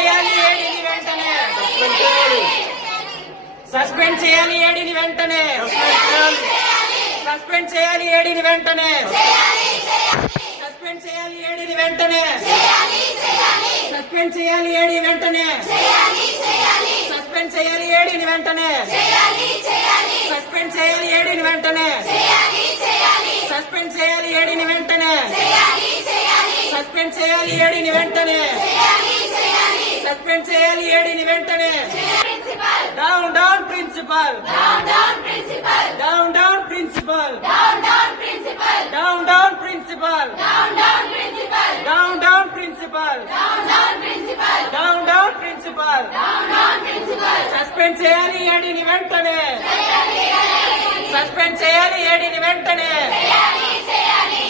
చేయాలి ఏడీని వెంటనే. సస్పెండ్ చేయాలి ఏడీని వెంటనే. సస్పెండ్ చేయాలి ఏడీని వెంటనే. సస్పెండ్ చేయాలి ఏడీని వెంటనే. సస్పెండ్ చేయాలి ఏడీని వెంటనే. సస్పెండ్ చేయాలి ఏడీని వెంటనే. సస్పెండ్ చేయాలి ఏడీని వెంటనే. సస్పెండ్ చేయాలి ఏడీని వెంటనే. సస్పెండ్ చేయాలి ఏడీని వెంటనే. సస్పెండ్ చేయాలి ఏడీని వెంటనే. Down down principal. Down down principal. Down down principal. Down down principal. Down down principal. Down down principal. Down down principal. Down down principal. Down down principal. Down down principal. Suspend చేయాలి ఏడీని వెంటనే. సస్పెండ్ చేయాలి ఏడీని వెంటనే.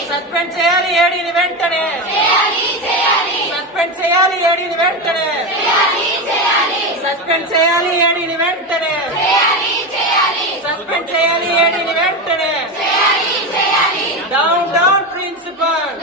సస్పెండ్ చేయాలి ఏడీని వెంటనే. సస్పెండ్ చేయాలి ఏడీని వెంటనే. సస్పెండ్ చేయాలి ఏడీని వెంటనే. సస్పెండ్ చేయాలి ఏడీని వెంటనే. Down down principal.